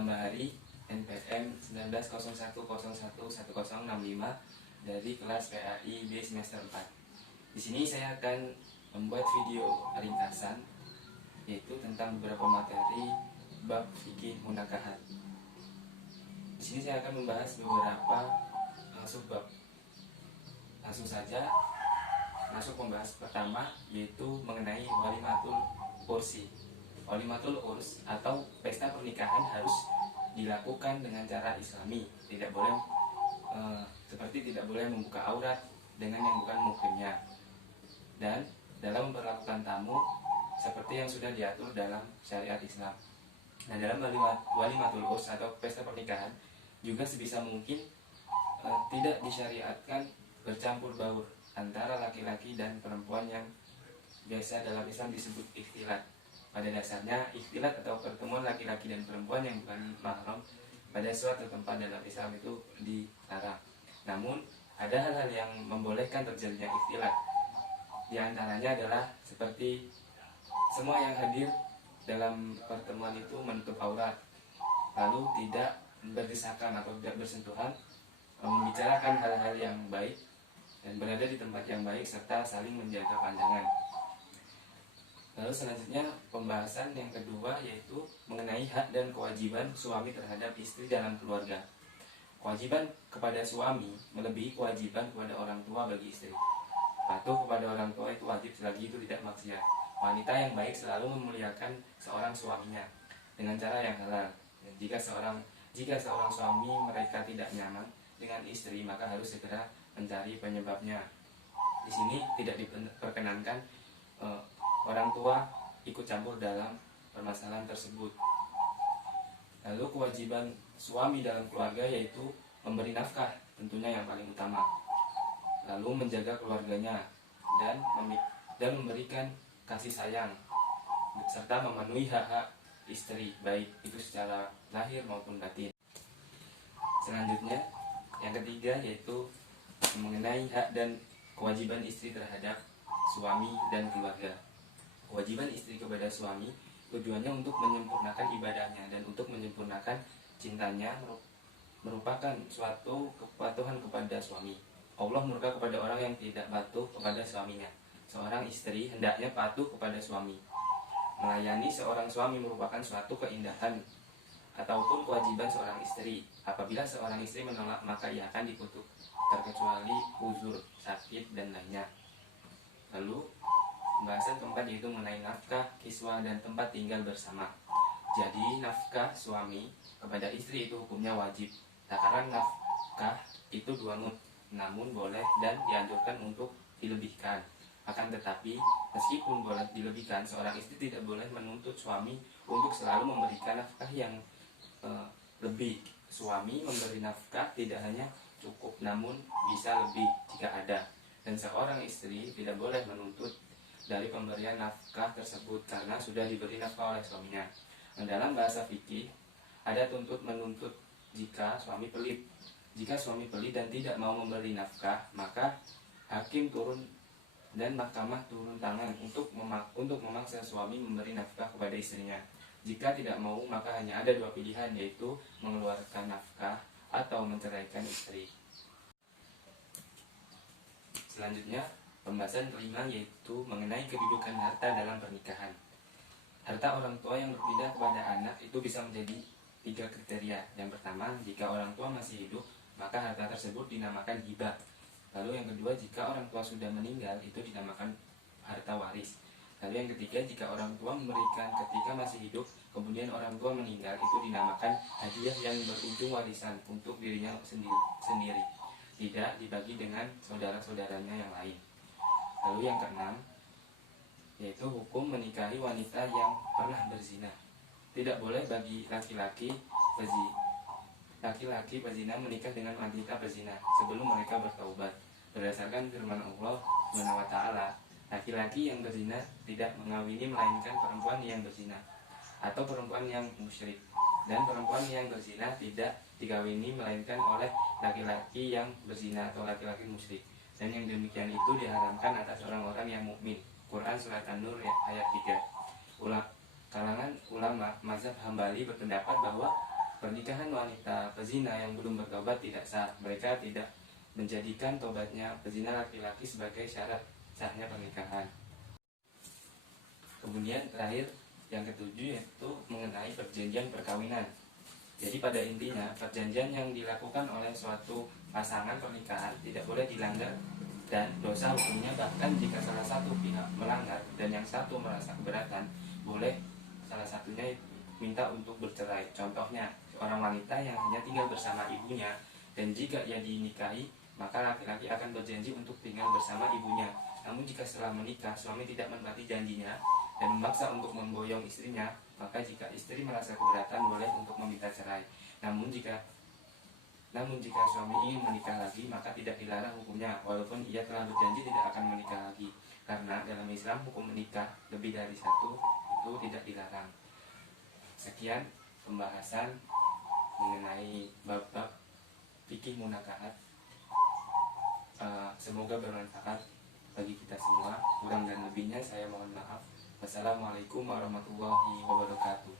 Nambah Hari NPM 1901011065 dari kelas PAI B semester 4. Di sini saya akan membuat video ringkasan yaitu tentang beberapa materi bab fikih munakahat. Di sini saya akan membahas beberapa subbab. Langsung saja masuk pembahas pertama, yaitu mengenai walimatul ursi. Walimatul urs atau pesta pernikahan harus dilakukan dengan cara islami. Tidak boleh tidak boleh membuka aurat dengan yang bukan muhrimnya. Dan dalam memperlakukan tamu seperti yang sudah diatur dalam syariat Islam. Nah, dalam walimatul urs atau pesta pernikahan juga sebisa mungkin tidak disyariatkan bercampur baur antara laki-laki dan perempuan yang biasa dalam Islam disebut ikhtilat. Pada dasarnya ikhtilat atau pertemuan laki-laki dan perempuan yang bukan mahram pada suatu tempat dalam Islam itu dilarang. Namun ada hal-hal yang membolehkan terjadinya ikhtilat. Di antaranya adalah seperti semua yang hadir dalam pertemuan itu menutup aurat, lalu tidak berdesakan atau tidak bersentuhan, membicarakan hal-hal yang baik dan berada di tempat yang baik serta saling menjaga pandangan. Lalu selanjutnya pembahasan yang kedua yaitu mengenai hak dan kewajiban suami terhadap istri dalam keluarga. Kewajiban kepada suami melebihi kewajiban kepada orang tua bagi istri. Patuh kepada orang tua itu wajib selagi itu tidak maksiat. Wanita yang baik selalu memuliakan seorang suaminya dengan cara yang halal. Dan jika seorang suami mereka tidak nyaman dengan istri, maka harus segera mencari penyebabnya. Di sini tidak diperkenankan orang tua ikut campur dalam permasalahan tersebut. Lalu kewajiban suami dalam keluarga yaitu memberi nafkah, tentunya yang paling utama. Lalu menjaga keluarganya dan memberikan kasih sayang serta memenuhi hak-hak istri, baik itu secara lahir maupun batin. Selanjutnya yang ketiga yaitu mengenai hak dan kewajiban istri terhadap suami dan keluarga. Kewajiban istri kepada suami tujuannya untuk menyempurnakan ibadahnya dan untuk menyempurnakan cintanya merupakan suatu kepatuhan kepada suami. Allah murka kepada orang yang tidak patuh kepada suaminya. Seorang istri hendaknya patuh kepada suami. Melayani seorang suami merupakan suatu keindahan ataupun kewajiban seorang istri. Apabila seorang istri menolak, maka ia akan dikutuk, terkecuali uzur, sakit, dan lainnya. Lalu pembahasan keempat yaitu mengenai nafkah, kiswah, dan tempat tinggal bersama. Jadi nafkah suami kepada istri itu hukumnya wajib. Takaran nafkah itu 2 mud, namun boleh dan dianjurkan untuk dilebihkan. Akan tetapi meskipun boleh dilebihkan, seorang istri tidak boleh menuntut suami untuk selalu memberikan nafkah yang lebih. Suami memberi nafkah tidak hanya cukup, namun bisa lebih jika ada. Dan seorang istri tidak boleh menuntut dari pemberian nafkah tersebut karena sudah diberi nafkah oleh suaminya. Dan dalam bahasa fikih ada tuntut menuntut jika suami pelit. Jika suami pelit dan tidak mau memberi nafkah, maka hakim turun dan mahkamah turun tangan untuk memaksa suami memberi nafkah kepada istrinya. Jika tidak mau, maka hanya ada 2 pilihan, yaitu mengeluarkan nafkah atau menceraikan istri. Selanjutnya pembahasan kelima yaitu mengenai kedudukan harta dalam pernikahan. Harta orang tua yang berpindah kepada anak itu bisa menjadi 3 kriteria. Yang pertama, jika orang tua masih hidup, maka harta tersebut dinamakan hibah. Lalu yang kedua, jika orang tua sudah meninggal, itu dinamakan harta waris. Lalu yang ketiga, jika orang tua memberikan ketika masih hidup, kemudian orang tua meninggal, itu dinamakan hadiah yang berujung warisan untuk dirinya sendiri, tidak dibagi dengan saudara-saudaranya yang lain. Lalu yang keenam, yaitu hukum menikahi wanita yang pernah berzina. Tidak boleh bagi laki-laki berzina menikah dengan wanita berzina sebelum mereka bertaubat. Berdasarkan firman Allah Subhanahu wa taala, laki-laki yang berzina tidak mengawini melainkan perempuan yang berzina atau perempuan yang musyrik, dan perempuan yang berzina tidak dikawini melainkan oleh laki-laki yang berzina atau laki-laki musyrik. Dan yang demikian itu diharamkan atas orang-orang yang mukmin. Quran Surat An-Nur ayat 3. Kalangan ulama mazhab Hambali berpendapat bahwa Pernikahan wanita pezina yang belum bertobat tidak sah. Mereka tidak menjadikan tobatnya pezina laki-laki sebagai syarat sahnya pernikahan. Kemudian terakhir yang ketujuh yaitu mengenai perjanjian perkawinan. Jadi pada intinya perjanjian yang dilakukan oleh suatu pasangan pernikahan tidak boleh dilanggar dan dosa hukumnya, bahkan jika salah satu pihak melanggar dan yang satu merasa keberatan, boleh salah satunya minta untuk bercerai. Contohnya seorang wanita yang hanya tinggal bersama ibunya, dan jika ia dinikahi maka laki-laki akan berjanji untuk tinggal bersama ibunya. Namun jika setelah menikah suami tidak menepati janjinya dan memaksa untuk memboyong istrinya, maka jika istri merasa keberatan boleh untuk meminta cerai. Namun jika suami ingin menikah lagi maka tidak dilarang hukumnya, walaupun ia telah berjanji tidak akan menikah lagi, karena dalam Islam hukum menikah lebih dari satu itu tidak dilarang. Sekian pembahasan mengenai bab-bab fikih munakahat. Semoga bermanfaat bagi kita semua. Kurang dan lebihnya saya mohon maaf. Wassalamualaikum warahmatullahi wabarakatuh.